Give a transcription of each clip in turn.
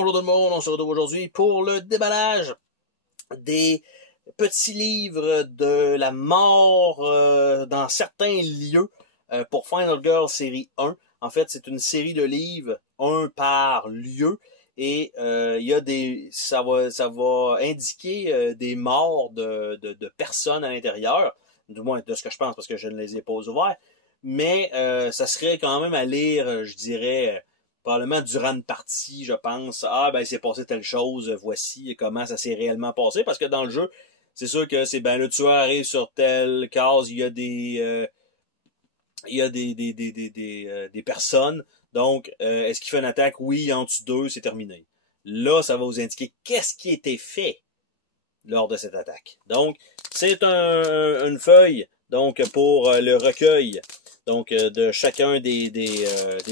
Bonjour tout le monde, on se retrouve aujourd'hui pour le déballage des petits livres de la mort dans certains lieux pour Final Girl série 1. En fait, c'est une série de livres, un par lieu, et il y a ça va indiquer des morts de personnes à l'intérieur, du moins de ce que je pense parce que je ne les ai pas ouverts, mais ça serait quand même à lire, je dirais, probablement durant une partie, je pense, ben il s'est passé telle chose, voici comment ça s'est réellement passé, parce que dans le jeu, c'est sûr que c'est le tueur arrive sur telle case, il y a des personnes, donc est-ce qu'il fait une attaque? Oui, en dessous d'eux, c'est terminé. Là, ça va vous indiquer qu'est-ce qui a été fait lors de cette attaque. Donc, c'est une feuille donc pour le recueil donc de chacun des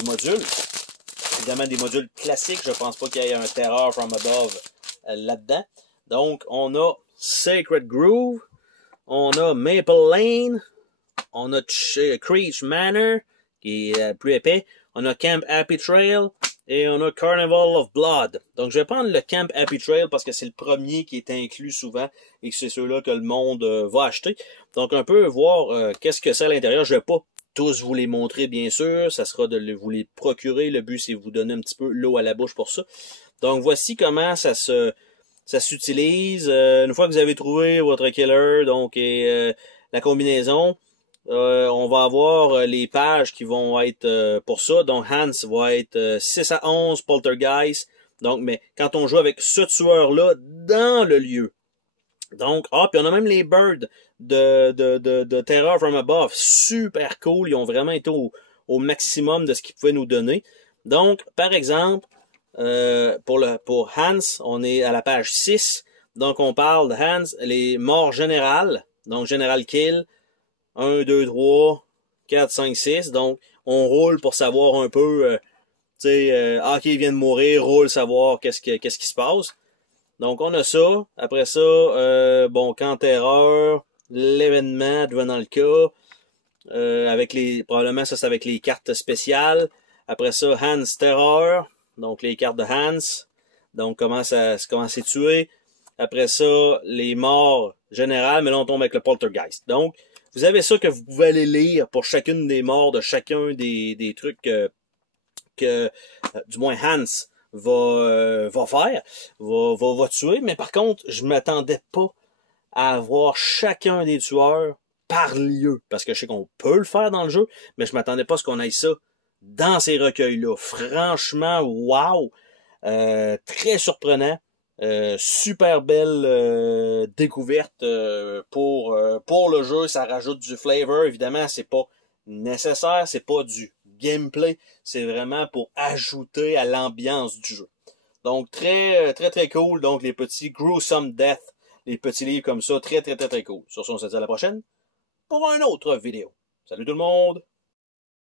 modules. Évidemment, des modules classiques. Je pense pas qu'il y ait un Terror from Above là-dedans. Donc, on a Sacred Groove, on a Maple Lane, on a Creech Manor, qui est plus épais, on a Camp Happy Trail, et on a Carnival of Blood. Donc, je vais prendre le Camp Happy Trail parce que c'est le premier qui est inclus souvent et que c'est ceux-là que le monde va acheter. Donc, un peu voir qu'est-ce que c'est à l'intérieur. Je vais pas tous vous les montrer, bien sûr. Ça sera de vous les procurer. Le but, c'est de vous donner un petit peu l'eau à la bouche pour ça. Donc, voici comment ça s'utilise. Une fois que vous avez trouvé votre killer, donc, et la combinaison, on va avoir les pages qui vont être pour ça. Donc, Hans va être 6 à 11, Poltergeist. Donc, mais quand on joue avec ce tueur-là dans le lieu. Donc, puis on a même les Birds de Terror from Above. Super cool. Ils ont vraiment été au maximum de ce qu'ils pouvaient nous donner. Donc, par exemple, pour Hans, on est à la page 6. Donc, on parle de Hans, les morts générales. Donc, General Kill. 1, 2, 3, 4, 5, 6. Donc, on roule pour savoir un peu, ok, il vient de mourir, roule savoir qu'est-ce qui se passe. Donc, on a ça. Après ça, Camp Terreur, l'événement, devenant le cas, probablement ça c'est avec les cartes spéciales. Après ça, Hans Terror, donc les cartes de Hans. Donc, comment c'est tué. Après ça, les morts générales, mais là, on tombe avec le Poltergeist. Donc, vous avez ça que vous pouvez aller lire pour chacune des morts de chacun des trucs que du moins Hans va faire, va tuer. Mais par contre, je m'attendais pas à avoir chacun des tueurs par lieu. Parce que je sais qu'on peut le faire dans le jeu, mais je m'attendais pas à ce qu'on aille ça dans ces recueils-là. Franchement, wow! Très surprenant. Super belle découverte pour le jeu. Ça rajoute du flavor. Évidemment, c'est pas nécessaire, c'est pas du gameplay, c'est vraiment pour ajouter à l'ambiance du jeu. Donc très très très cool. Donc les petits Gruesome Death, les petits livres comme ça, très très très très cool. Sur ce, on se dit à la prochaine pour une autre vidéo. Salut tout le monde!